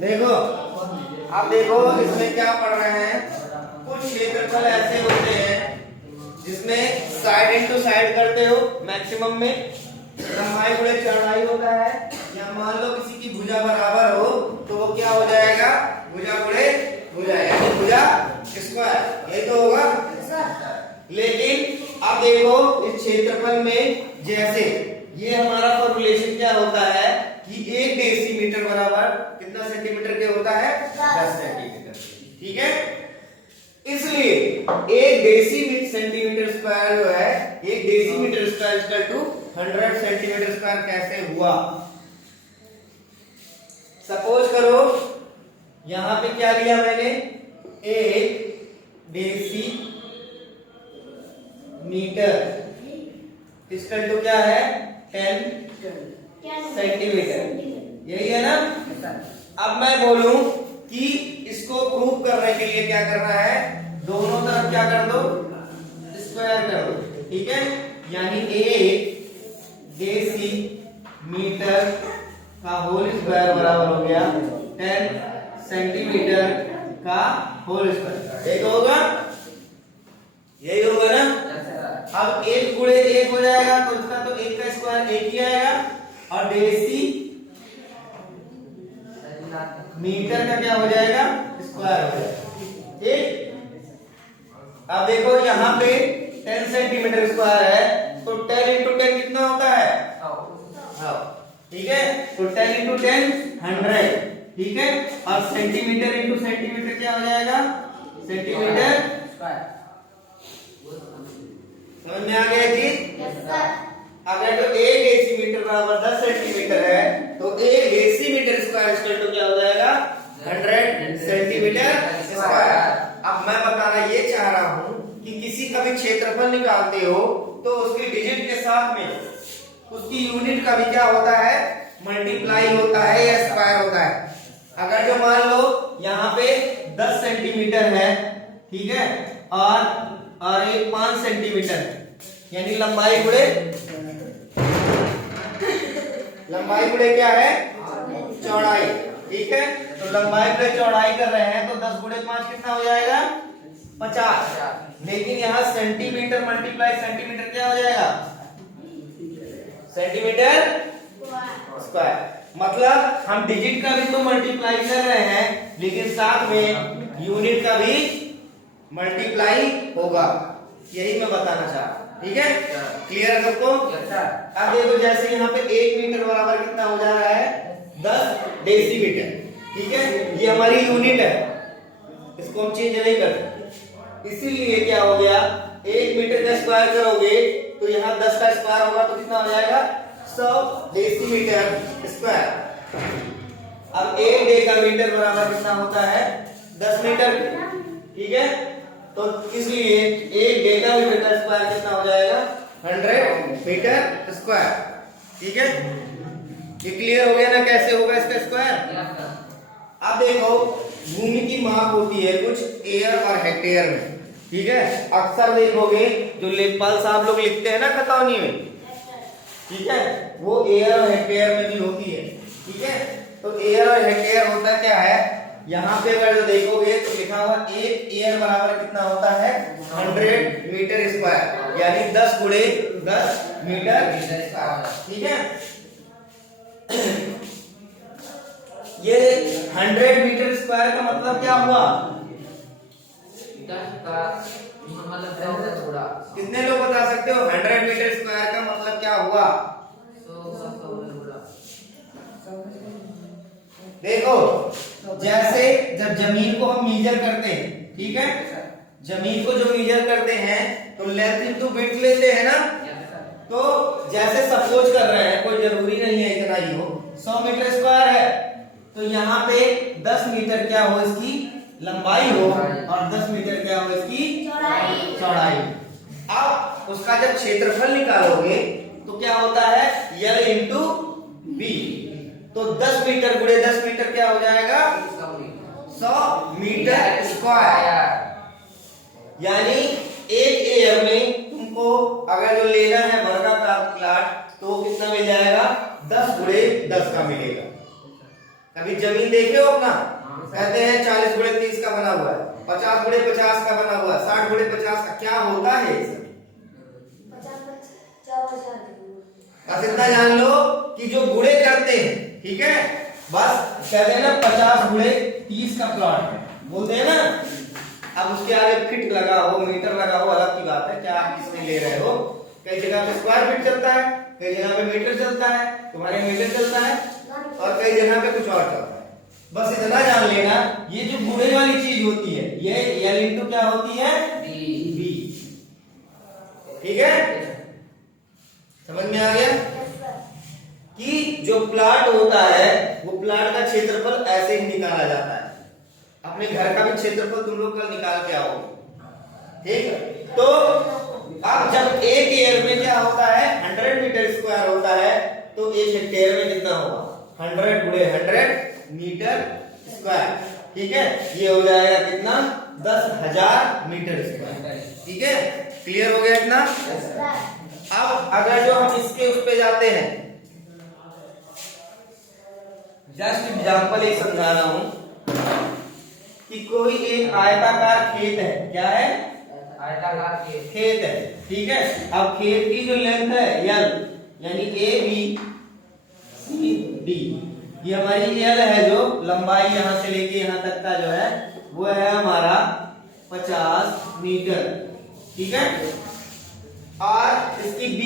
देखो अब देखो इसमें क्या पढ़ रहे हैं। कुछ क्षेत्रफल ऐसे होते हैं जिसमें साइड इनटू साइड करते हो मैक्सिमम में लंबाई गुणे चौड़ाई होता है, या मान लो किसी की भुजा बराबर हो तो वो क्या हो जाएगा, भुजा गुणे भुजा यानी भुजा स्क्वायर, यही तो होगा। लेकिन अब देखो इस क्षेत्रफल में जैसे ये हमारा फॉर्मूलेशन क्या होता है कि 1 डेसीमीटर बराबर कितना सेंटीमीटर के होता है, 10 सेंटीमीटर, ठीक है। इसलिए 1 डेसीमीटर सेंटीमीटर स्क्वायर जो है 1 decimetre square equal to 100 centimetre square कैसे हुआ। सपोज करो यहां पे क्या लिया मैंने, 1 डेसीमीटर इक्वल टू क्या है 10 सेंटीमीटर, यही है ना। अब मैं बोलूं कि इसको प्रूव करने के लिए क्या करना है, दोनों तरफ क्या कर दो, स्क्वायर कर दो, ठीक है। यानी 1 डेसीमीटर का होल स्क्वायर बराबर हो गया 10 सेंटीमीटर का होल स्क्वायर, एक होगा, यही होगा ना। अब 1 गुणे 1 हो जाएगा तो इसका तो 1 का स्क्वायर 1 ही आएगा, और डेसी मीटर का क्या हो जाएगा, स्क्वायर हो जाएगा, ठीक। अब देखो यहाँ पे 10 सेंटीमीटर स्क्वायर है तो 10 इंटू 10 कितना होता है, ठीक है। तो 10 इंटू 10 100, ठीक है। और सेंटीमीटर इंटू सेंटीमीटर क्या हो जाएगा, सेंटीमीटर स्क्वायर। समझ में आ गया चीज। अगर तो 1 डेसीमीटर बराबर 10 सेंटीमीटर है तो 1 डेसीमीटर स्क्वायर इक्वल टू क्या हो जाएगा, 100 सेंटीमीटर स्क्वायर। अब मैं बताना ये चाह रहा हूं कि किसी का भी क्षेत्रफल निकालते हो तो उसकी डिजिट के साथ में उसकी यूनिट का भी क्या होता है, मल्टीप्लाई होता है या स्क्वायर होता है। अगर जो मान लो यहाँ पे 10 सेंटीमीटर है, ठीक है, और ये 5 सेंटीमीटर है, यानी लंबाई गुणे क्या है, चौड़ाई, ठीक है। तो लंबाई गुणे चौड़ाई कर रहे हैं तो 10 गुणे 5 कितना हो जाएगा, 50। लेकिन यहाँ सेंटीमीटर मल्टीप्लाई सेंटीमीटर क्या हो जाएगा, सेंटीमीटर स्क्वायर। मतलब हम डिजिट का भी तो मल्टीप्लाई कर रहे हैं लेकिन साथ में यूनिट का भी मल्टीप्लाई होगा, यही मैं बताना चाह रहा हूं, ठीक है। क्लियर है सबको। अब देखो जैसे यहाँ पे 1 मीटर बराबर कितना हो जा रहा है, 10 डेसीमीटर, ठीक है। ये हमारी यूनिट है, इसको हम चेंज नहीं कर सकते, इसीलिए क्या हो गया, 1 मीटर का स्क्वायर करोगे तो यहाँ 10 का स्क्वायर होगा तो कितना हो जाएगा, 100 डेसीमीटर स्क्वायर। अब 1 डेसीमीटर बराबर कितना होता है, 10 मीटर, ठीक है। तो इसलिए 1 डेसीमीटर का स्क्वायर कितना हो जाएगा, 100 मीटर स्क्वायर, ठीक है। ये क्लियर हो गया ना कैसे होगा इसका स्क्वायर। अब देखो भूमि की माप होती है कुछ एयर और हेक्टेयर में, ठीक है। अक्सर देखोगे जो लेखपाल साहब लोग लिखते हैं ना खतौनी में, ठीक है, वो एयर और हेक्टेयर में भी होती है, ठीक है। तो एयर और हेक्टेयर होता क्या है, यहाँ पे अगर जो देखोगे तो लिखा हुआ 1 एयर बराबर कितना होता है, 100 मीटर स्क्वायर, यानी 10 गुणे 10 मीटर स्क्वायर, ठीक है। ये 100 मीटर स्क्वायर का मतलब क्या हुआ, कितने लोग बता सकते हो 100 मीटर स्क्वायर का मतलब क्या हुआ। देखो जैसे जब जमीन को हम मीजर करते हैं, ठीक है, जमीन को जो मीजर करते हैं तो लेंथ इनटू विड्थ लेते हैं ना। तो जैसे सपोज कर रहे हैं, कोई जरूरी नहीं है इतना ही हो, 100 मीटर स्क्वायर है तो यहाँ पे 10 मीटर क्या हो इसकी लंबाई हो और 10 मीटर क्या हो इसकी चौड़ाई। अब उसका जब क्षेत्रफल निकालोगे तो क्या होता है, L इंटू बी, तो 10 मीटर गुणे 10 मीटर क्या हो जाएगा, 100 मीटर स्क्वायर। यानी एक एयर में तुमको अगर जो लेना है वर्गा का प्लाट तो कितना मिल जाएगा, 10 गुणे 10 का मिलेगा। अभी जमीन देखे हो अपना, कहते हैं 40 गुणे 30 का बना हुआ है, 50 गुणे 50 का बना हुआ है, 60 गुणे 50 का, क्या होता है ये सब? बस इतना जान लो कि जो गुणे करते हैं, ठीक है, बस कहते हैं ना 50 गुणे 30 का प्लॉट है, बोलते हैं ना। अब उसके आगे फीट लगा हो, मीटर लगा हो, अलग की बात है, क्या आप किसमें ले रहे हो। कई जगह पे स्क्वायर फीट चलता है, कई जगह पे मीटर चलता है, तुम्हारे मीटर चलता है, और कई जगह पे कुछ और चलता है। बस इतना जान लेना, ये जो गुणे वाली चीज होती है, ये L इंटू क्या होती है, B। ठीक है, समझ में आ गया कि जो प्लॉट होता है वो प्लॉट का क्षेत्रफल ऐसे ही निकाला जाता है। अपने घर का भी क्षेत्रफल तुम लोग कल निकाल के आओगे, ठीक है। तो अब जब एक एयर में क्या होता है, 100 मीटर स्क्वायर होता है, तो एक हेक्टेयर में कितना होगा, 100 गुणे 100 मीटर स्क्वायर, ठीक है। ये हो जाएगा कितना, 10,000 मीटर स्क्वायर, ठीक है। क्लियर हो गया इतना। अब अगर जो हम इसके उस पे जाते हैं, जस्ट एग्जांपल एक समझा रहा हूं कि कोई एक आयताकार खेत है, क्या है, आयताकार खेत है, ठीक है। अब खेत की जो लेंथ है L, यानी ABCD, ये हमारी L है, जो लंबाई यहां से लेके यहां तक का जो है वो है हमारा 50 मीटर, ठीक है। और इसकी B,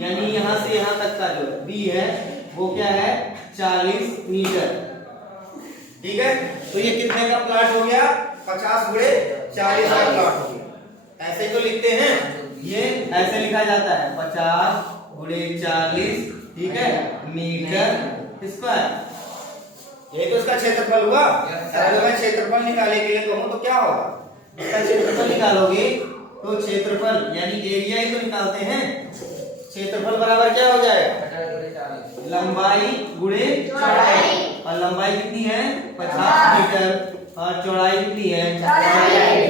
यानी यहां से यहां तक का जो B है वो क्या है, 40 मीटर, ठीक है। तो ये कितने का प्लॉट हो गया, 50 गुणे 40 का प्लॉट हो गया। ऐसे तो लिखते हैं, ये ऐसे लिखा जाता है 50 गुणे 40, ठीक है, मीटर स्क्वायर। ये तो इसका क्षेत्रफल हुआ। अगर मैं क्षेत्रफल निकालने के लिए कहूं तो क्या होगा, इसका क्षेत्रफल निकालोगे तो क्षेत्रफल यानी एरिया ही तो निकालते हैं, क्षेत्रफल बराबर क्या हो जाएगा, लंबाई गुणे चौड़ाई, और लंबाई कितनी है 50 मीटर और चौड़ाई कितनी है 40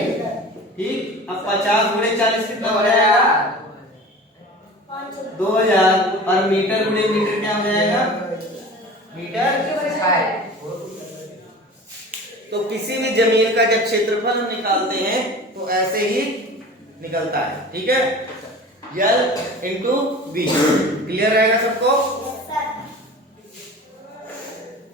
मीटर, ठीक। अब 50 गुणे 40 कितना हो जाएगा, 2000, और मीटर गुणे मीटर क्या हो जाएगा, मीटर। तो किसी भी जमीन का जब क्षेत्रफल हम निकालते हैं तो ऐसे ही निकलता है, ठीक है, L इंटू B। क्लियर रहेगा सबको।